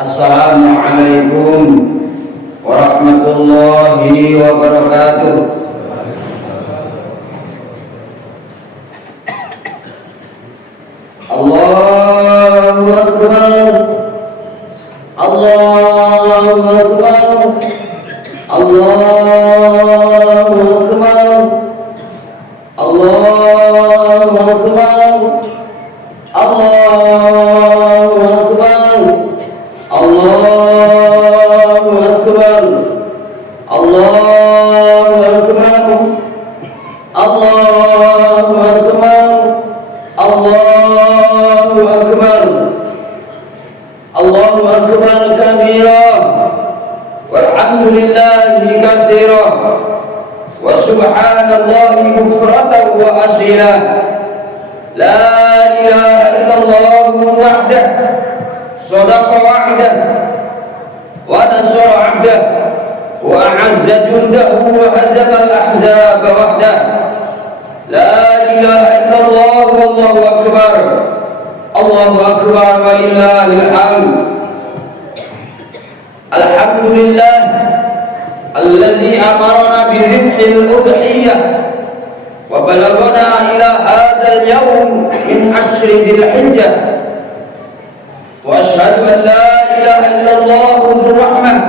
Assalamualaikum warahmatullahi wabarakatuh. Allahu Akbar, Allahu Akbar, Allahu Akbar, Allahu Akbar, Allahu Akbar, Allahu Akbar, Allahu Akbar, Allahu Akbar, Allahu Akbar, Allahu Akbar kabira, walhamdulillahi katsira, wa subhanallahi bukratan wa asila. La ilaha illallah wahdah sadaqa wa'dah wa nasara 'abdah wa a'azza jundahu wa hazama al-ahzaba wahdah. La ilaha illallah wallahu akbar, Allahu akbar walillahil hamd. Alhamdulillah alladzi amarna bidhibhil udhiyah wa balaghana ila hadzal yawm min ashri dzil hijjah. Wa asyhadu an la ilaha illallah dzur rahmah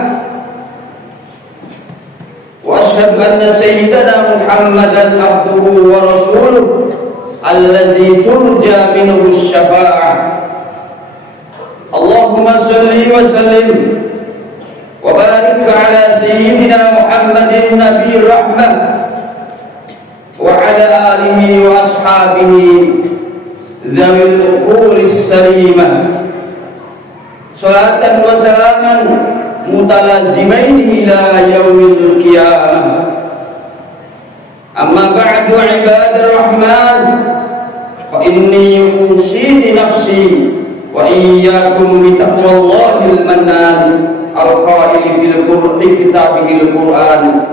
wa asyhadu anna sayyidana Muhammadan abduhu wa rasuluh alladzi turja minhu asy-syafa'ah. Allahumma shalli wa sallim wa barik ala sayyidina Muhammadin nabiyir rahmah wa ala alihi wa ashabihi dzawil uqulis salimah. Salatan wa salaman mutalazimain ila yaumil qiyamah. Amma ba'du ibadur rahman, fa inni usi nafsi wa iyyakum bi taqwallahil mannan al-qaili fi kitabihil Qur'an.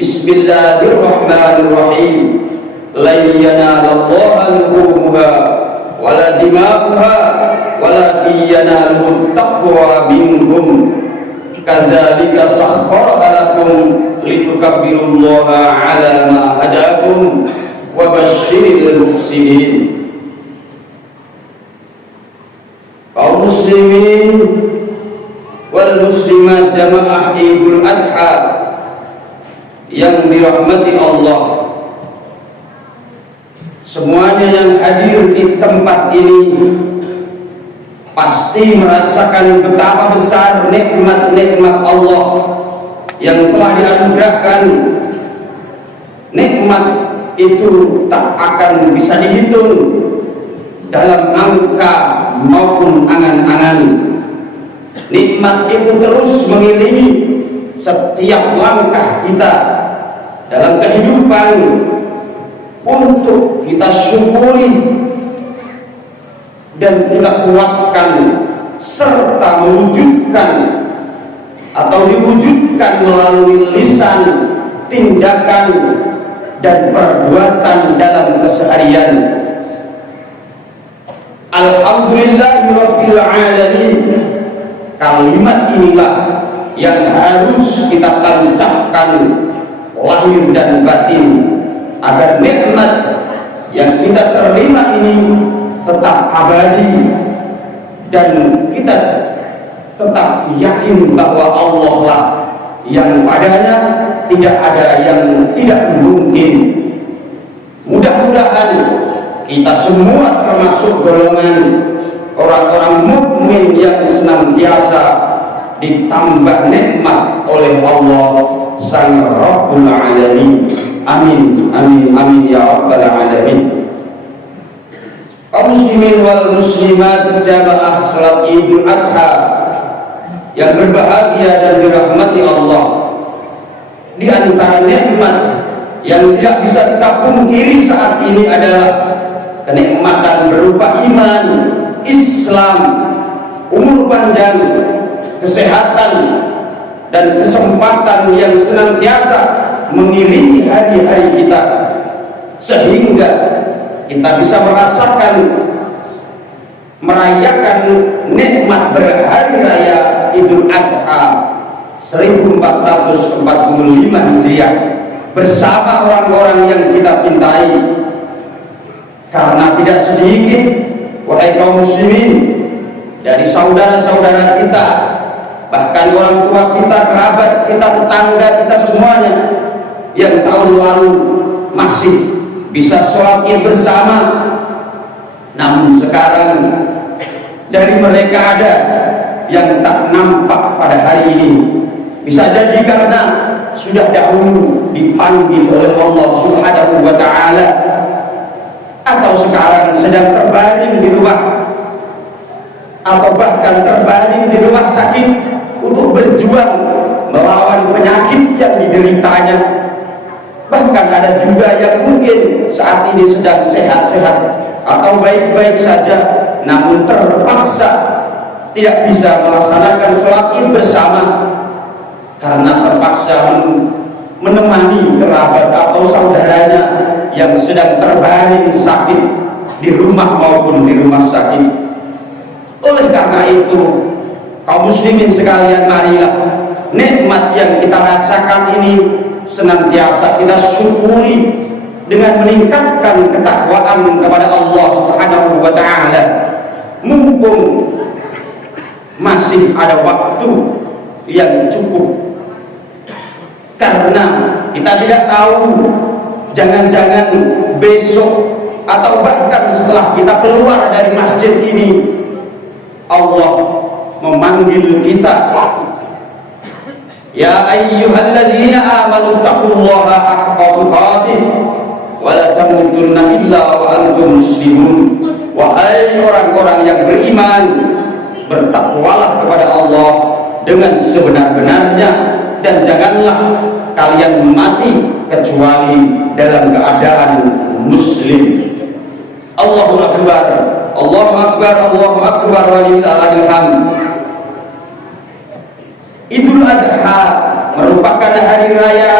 Bismillahirrahmanirrahim. Lan yanalallaha luhumuha wala dima'uha walakin yanaluhu taqwa minkum. Kadzalika sakhkhara lakum litukabbirullaha 'ala ma hadakum wa basyiril muhsinin. Kaum muslimin wal muslimat jamaah Idul Adha yang dirahmati Allah, semuanya yang hadir di tempat ini pasti merasakan betapa besar nikmat-nikmat Allah yang telah dianugerahkan. Nikmat itu tak akan bisa dihitung dalam angka maupun angan-angan. Nikmat itu terus mengiringi setiap langkah kita dalam kehidupan untuk kita syukuri dan kita kuatkan serta mewujudkan atau diwujudkan melalui lisan, tindakan dan perbuatan dalam keseharian. Alhamdulillahirabbil alamin. Kalimat inilah yang harus kita tancapkan lahir dan batin agar nikmat yang kita terima ini tetap abadi dan kita tetap yakin bahwa Allah lah yang padanya tidak ada yang tidak mungkin. Mudah-mudahan kita semua termasuk golongan orang-orang mukmin yang senantiasa ditambah nikmat oleh Allah Sang Rabbul Alamin. Amin, amin, amin ya Rabbal Alamin. Kaum muslimin wal muslimat jamaah salat Idul Adha yang berbahagia dan dirahmati Allah, di antara nikmat yang tidak bisa kita pungkiri saat ini adalah kenikmatan berupa iman, Islam, umur panjang, kesehatan, dan kesempatan yang senantiasa mengiringi hari-hari kita, sehingga kita bisa merasakan merayakan nikmat berhari raya Idul Adha 1445 Hijriah bersama orang-orang yang kita cintai. Karena tidak sedikit, wahai kaum muslimin, dari saudara-saudara kita, bahkan orang tua kita, kerabat kita, tetangga kita semuanya yang tahun lalu masih bisa sholat Id bersama, namun sekarang dari mereka ada yang tak nampak pada hari ini. Bisa jadi karena sudah dahulu dipanggil oleh Allah Subhanahu wa ta'ala, atau sekarang sedang terbaring di rumah, atau bahkan terbaring di rumah sakit untuk berjuang melawan penyakit yang dideritanya. Bahkan ada juga yang mungkin saat ini sedang sehat-sehat atau baik-baik saja, namun terpaksa tidak bisa melaksanakan sholat Id bersama karena terpaksa menemani kerabat atau saudaranya yang sedang terbaring sakit di rumah maupun di rumah sakit. Oleh karena itu, kaum muslimin sekalian, marilah nikmat yang kita rasakan ini senantiasa kita syukuri dengan meningkatkan ketakwaan kepada Allah Subhanahu wa ta'ala. Mumpung masih ada waktu yang cukup, karena kita tidak tahu, jangan-jangan besok atau bahkan setelah kita keluar dari masjid ini Allah memanggil kita, ya ayyuhalladzina amanu taqullaha haqqa tuqatih wa la tamutunna illa wa antum muslimun. Wahai orang-orang yang beriman, bertakwalah kepada Allah dengan sebenar-benarnya, dan janganlah kalian mati kecuali dalam keadaan muslim. Allahu akbar, Allahu akbar, Allahu akbar, walillahil hamd. Idul Adha merupakan hari raya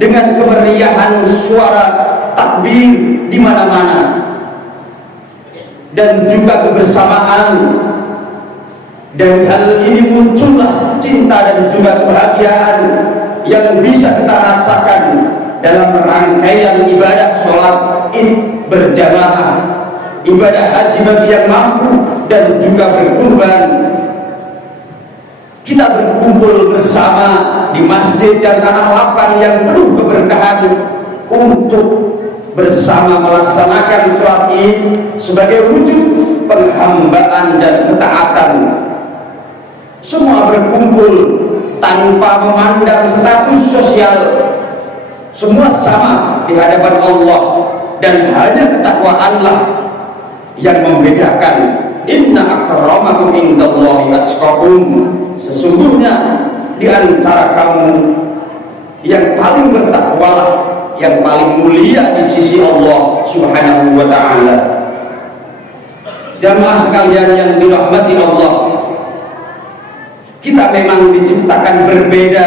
dengan kemeriahan suara takbir di mana-mana dan juga kebersamaan. Dari hal ini muncullah cinta dan juga kebahagiaan yang bisa kita rasakan dalam rangkaian ibadah sholat Id berjamaah, ibadah haji bagi yang mampu, dan juga berkurban. Kita berkumpul bersama di masjid dan tanah lapang yang penuh keberkahan untuk bersama melaksanakan sholat Id sebagai wujud penghambaan dan ketaatan. Semua berkumpul tanpa memandang status sosial, semua sama di hadapan Allah, dan hanya ketakwaanlah yang membedakan. Inna akramakum indallahi atqakum. Sesungguhnya di antara kamu yang paling bertakwalah, yang paling mulia di sisi Allah Subhanahu wa ta'ala. Jamaah sekalian yang dirahmati Allah, kita memang diciptakan berbeda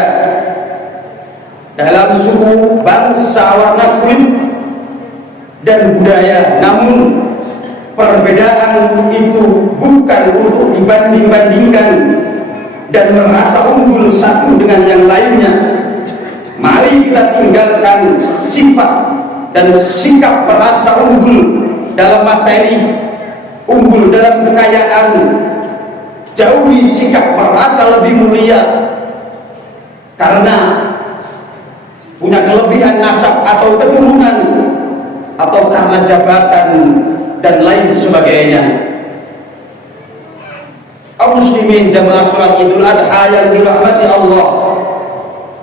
dalam suku, bangsa, warna kulit, dan budaya. Namun perbedaan itu bukan untuk dibanding-bandingkan dan merasa unggul satu dengan yang lainnya. Mari kita tinggalkan sifat dan sikap merasa unggul dalam materi, unggul dalam kekayaan. Jauhi sikap merasa lebih mulia karena punya kelebihan nasab atau keturunan, atau karena jabatan dan lain sebagainya. Kaum muslimin jamaah salat Idul Adha yang dirahmati Allah,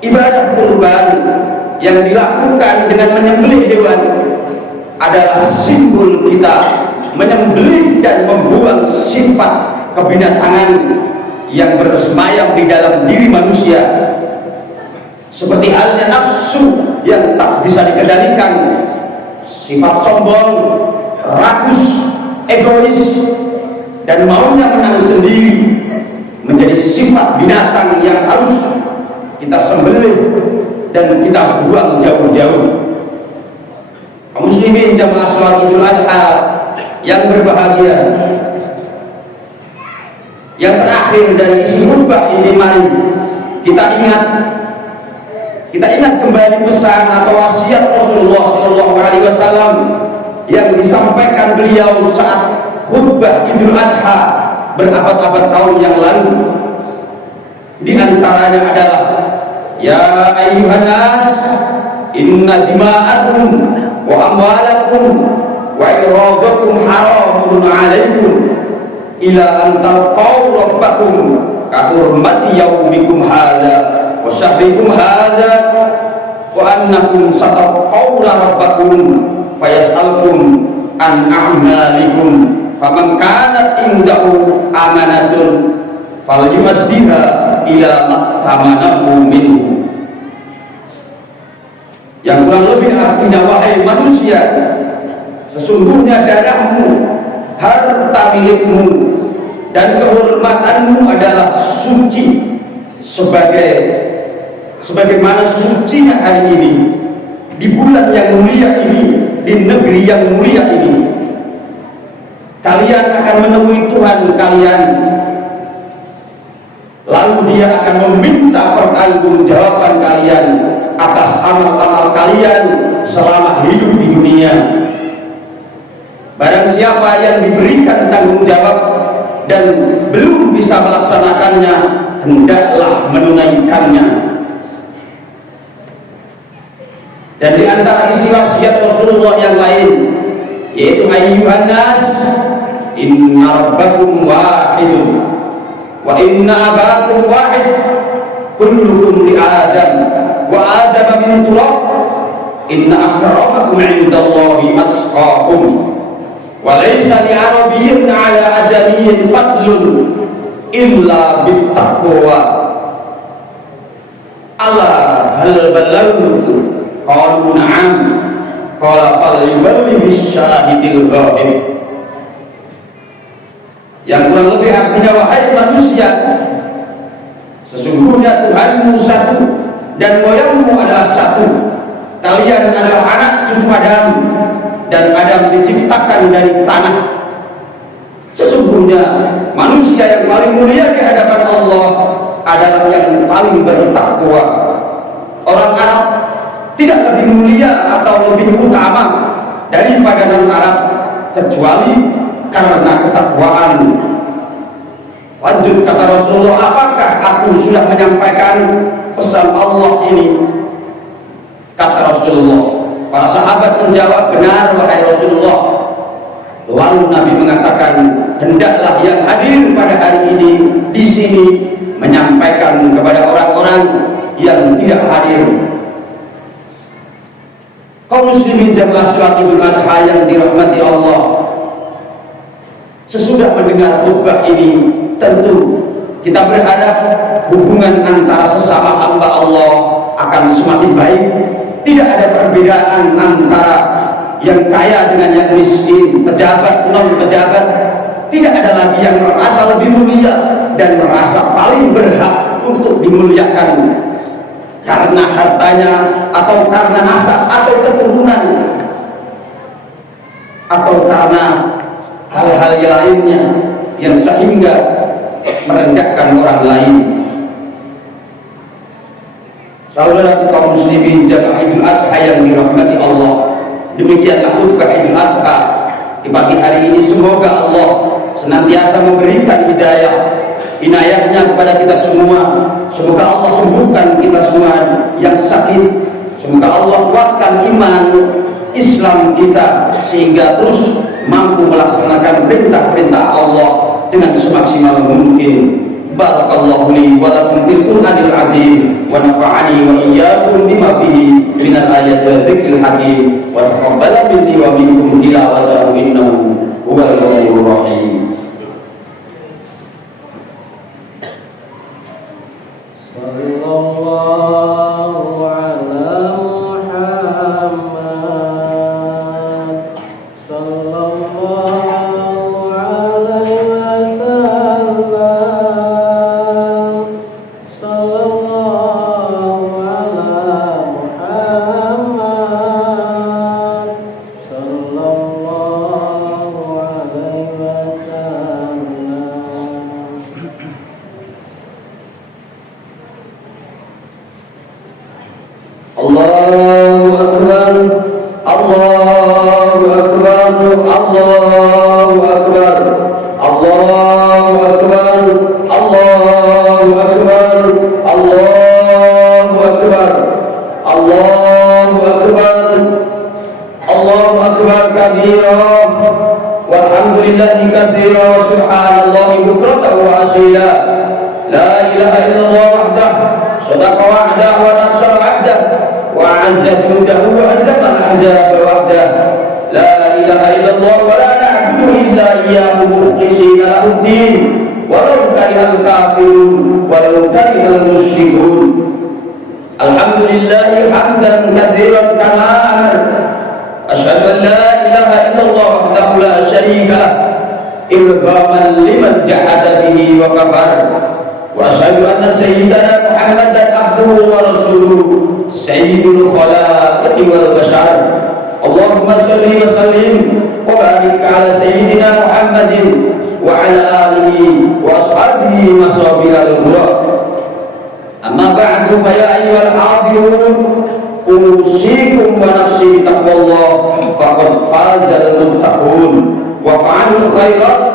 ibadah kurban yang dilakukan dengan menyembelih hewan adalah simbol kita menyembelih dan membuang sifat kebinatangan yang bersemayam di dalam diri manusia, seperti halnya nafsu yang tak bisa dikendalikan, sifat sombong, rakus, egois, dan maunya menang sendiri menjadi sifat binatang yang harus kita sembelih dan kita buang jauh-jauh. Muslimin jamaah salat Idul Adha yang berbahagia, akhir dari isi khutbah ini, mari kita ingat kembali pesan atau wasiat Rasulullah SAW yang disampaikan beliau saat khutbah Idul Adha berabad-abad tahun yang lalu. Di antaranya adalah, ya ayyuhan nas, inna dima'akum wa amwalakum wa iradakum haramun alaikum ila an talqaw rabbakum ka hurmati yaumikum hadza wa syahrikum hadza wa annakum satalqaw rabbakum fayas'alukum an a'malikum faman kanat indahu amanatun falyu'addiha ila maktamanahu minhu. Yang kurang lebih artinya, wahai manusia, sesungguhnya darahmu, harta milikmu, dan kehormatanmu adalah suci sebagaimana sucinya hari ini, di bulan yang mulia ini, di negeri yang mulia ini. Kalian akan menemui Tuhan kalian, lalu Dia akan meminta pertanggungjawaban kalian atas amal-amal kalian selama hidup di dunia. Barang siapa yang diberikan tanggung jawab dan belum bisa melaksanakannya, hendaklah menunaikannya. Dan di antara isi wasiat Rasulullah yang lain, yaitu ayyuhan nas, inna rabbakum wahidun wa inna abakum wahid, kullukum li adam wa adam min turab, inna akramakum indallahi atqakum wa laysa li arabiyyin ala ajamiyyin fadlun illa bittaqwa. Ala hal ballagtu qalu na'am qala falyuballigh syahidil ghaib. Yang kurang lebih artinya, wahai manusia, sesungguhnya Tuhanmu satu dan moyangmu adalah satu. Kalian adalah anak cucu Adam, dan Adam diciptakan dari tanah. Sesungguhnya manusia yang paling mulia di hadapan Allah adalah yang paling bertakwa. Orang Arab tidak lebih mulia atau lebih utama daripada non Arab kecuali karena ketakwaan. Lanjut kata Rasulullah, apakah aku sudah menyampaikan pesan Allah ini? Kata Rasulullah. Para sahabat menjawab, benar wahai Rasulullah. Lalu Nabi mengatakan, hendaklah yang hadir pada hari ini di sini menyampaikan kepada orang-orang yang tidak hadir. Kaum muslimin jamaah salat Idul Adha yang dirahmati Allah, sesudah mendengar khutbah ini, tentu kita berharap hubungan antara sesama hamba Allah akan semakin baik. Tidak ada perbedaan antara yang kaya dengan yang miskin, pejabat, non pejabat. Tidak ada lagi yang merasa lebih mulia dan merasa paling berhak untuk dimuliakan karena hartanya, atau karena nasab, atau keturunan, atau karena hal-hal yang lainnya yang sehingga merendahkan orang lain. Saudara kaum muslimin jamaah Idul Adha yang dirahmati Allah, demikianlah khutbah Idul Adha di pagi hari ini. Semoga Allah senantiasa memberikan hidayah, inayahnya kepada kita semua. Semoga Allah sembuhkan kita semua yang sakit. Semoga Allah kuatkan iman Islam kita sehingga terus mampu melaksanakan perintah-perintah Allah dengan semaksimal mungkin. Barakallahu li wa lakum fil Qur'anil azim wa nafa'ani wa iyyakum bima fihi minal ayati wa dzikril hakim wa taqabbala minni wa minkum tilawatahu innahu huwal ghafurur rahim. Sallallahu ala Muhammad sallallahu alaihi wasallam. Allahu Akbar, Allahu Akbar, Allahu Akbar, Allahu Akbar, Allahu Akbar, Allahu Akbar kabira, walhamdulillahi katsira, wa subhanallahi bukratan wa asila. La ilaha illallah wahdah, sadaqa wa'dah wa nasara 'abdah, wa 'azza jundahu wa hazama al-ahzaba wahdah. La ilaha illallah wa la na'budu illa iyyahu mukhlishina lahu ad-din, walau karihal kafirun, walau karihal musyrikun. Alhamdulillahi hamdan katsiran kama amar. Asyhadu an la ilaha illallah wahdahu la syarika lah, irghaman liman jahada bihi wa kafar. Wa asyhadu anna sayyidana Muhammadan abduhu wa rasuluhu, sayyidul khalaiqi wal bashar. Allahumma salli wa sallim wa barik ala sayyidina Muhammadin wa ala alihi wa ashabihi masabihal ghurab. Amma ba'du, fa ya ayyuhal hadirun, usikum wa nafsi bitaqwallah, faqad fazal muttaqun, wa fa'alul khairat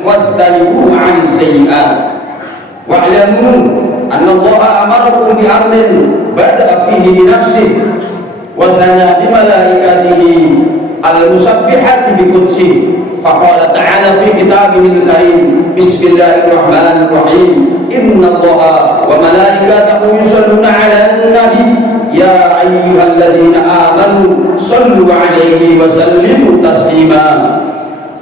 wastanibu 'anis sayyi'at. Wa'lamu anna Allah amarakum bi amrin bada'a fihi bi nafsihi wa thana bi malaikatihi al-musabbihati bi qudsihi. Faqala ta'ala fi kitabihil karim, bismillahirrahmanirrahim, inna Allaha wa malaikatahu yusalluna 'alan nabi, ya ayyuhalladzina amanu sallu 'alaihi wa sallimu taslima.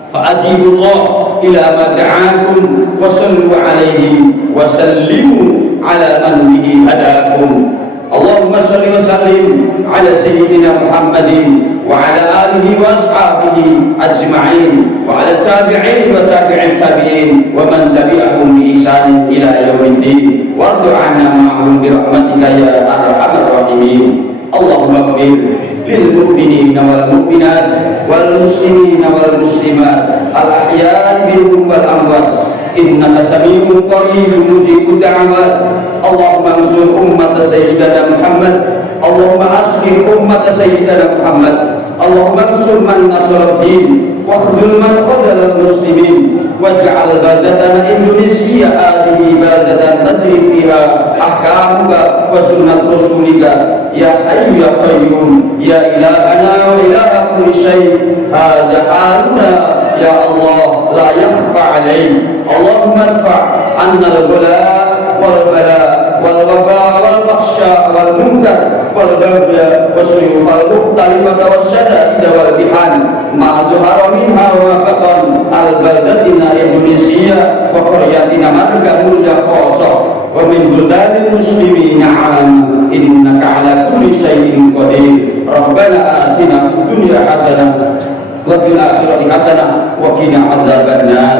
Fa'ajibullah ila ma da'akum wa sallu 'alaihi wa sallimu 'ala man bihi hadakum. Allahumma salli wa sallim ala sayyidina Muhammadin wa ala alihi wa ashabihi ajma'in, wa ala tabi'in wa tabi'in tabi'in wa man tabi'ahum bi ihsan ila yaumiddin, warḍu 'anna ma'hum bi rahmatika ya arhamar rahimin. Allahumma ighfir lil mu'minina wal mu'minat wal muslimina wal muslimat al ahya'i minhum wal amwat, innaka sami'un qaribun mujibud da'awat. Allahumma ansur ummat sayyidina Muhammad, Allahumma aslih ummat sayyidina Muhammad, Allahumma ansur man nasara ad-din wa khudhul man khadhala al-muslimin, waj'al baldatana Indonesia hadhihi baldatan tajri fiha ahkamuka wa sunnat rasulika, ya hayyu ya qayyum, ya ilahana wa ilaha kulli syai'. Hadha haluna ya Allah la yakhfa alayhi. Allahumma adfa' anna al-ghala wal bala wal waba wal fakhsha wal munkar wal bagya wasyuh wal mukhtalifata wasyada'ida wal bihan ma zuhara minha wa batan al baldatina Indonesia wa qaryatina marga mulya khasah wa min buldanil muslimina 'am, innaka ala kulli syai'in qadir. Rabbana atina fid dunya hasanah wa fil akhirati hasanah wa qina azabannar.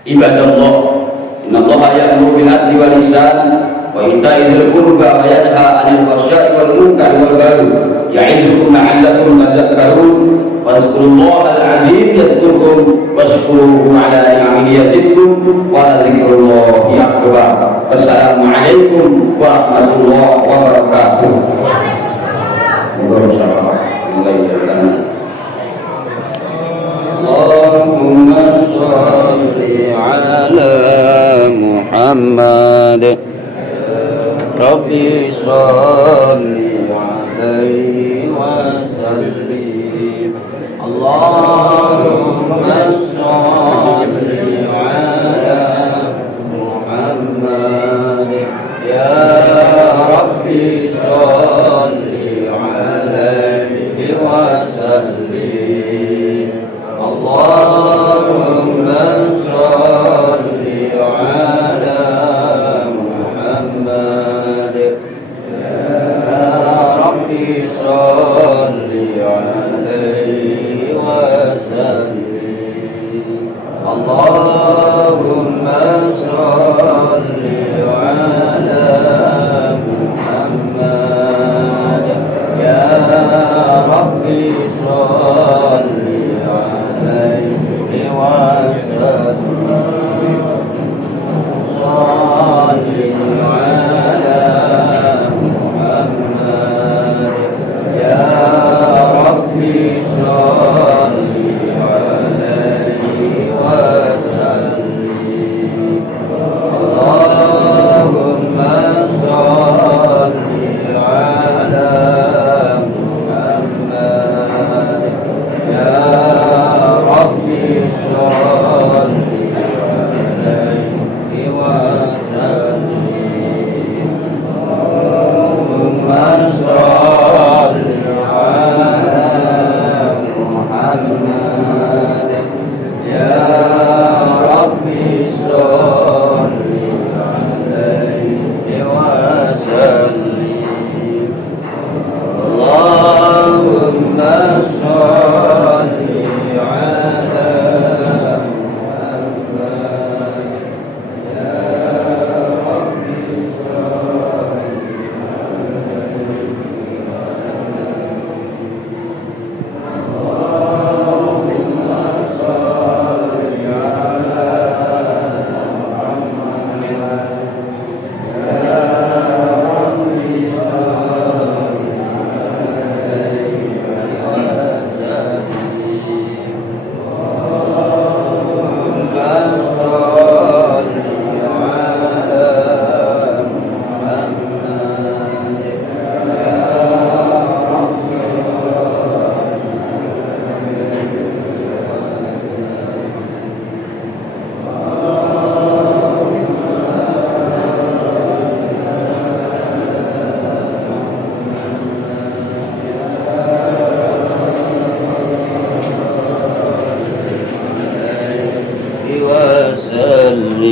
Ibadallah, innallaha ya'muru bil 'adli wal ihsan wa ita'i dzil qurba wa yanha 'anil fahsya'i wal munkari wal baghi, ya'izukum la'allakum tadhakkarun. Fadhkurullahal 'azim yadhkurkum washkuruhu 'ala ni'amihi yazidkum wa la dzikrullahi akbar. Wassalamualaikum warahmatullahi wabarakatuh. Allahumma sholli ala Muhammad, Rabbi sholli alaihi wa sallim. Allahumma sholli ala Muhammad, ya Rabbi sholli alaihi wa sallim. Allahumma sholli ala Muhammad, ya Rabbi sholli alaihi wa sallim. Allahumma sholli ala Muhammad, ya Rabbi sholli alaihi wa sallim. Sholli ala Muhammad, ya وسلم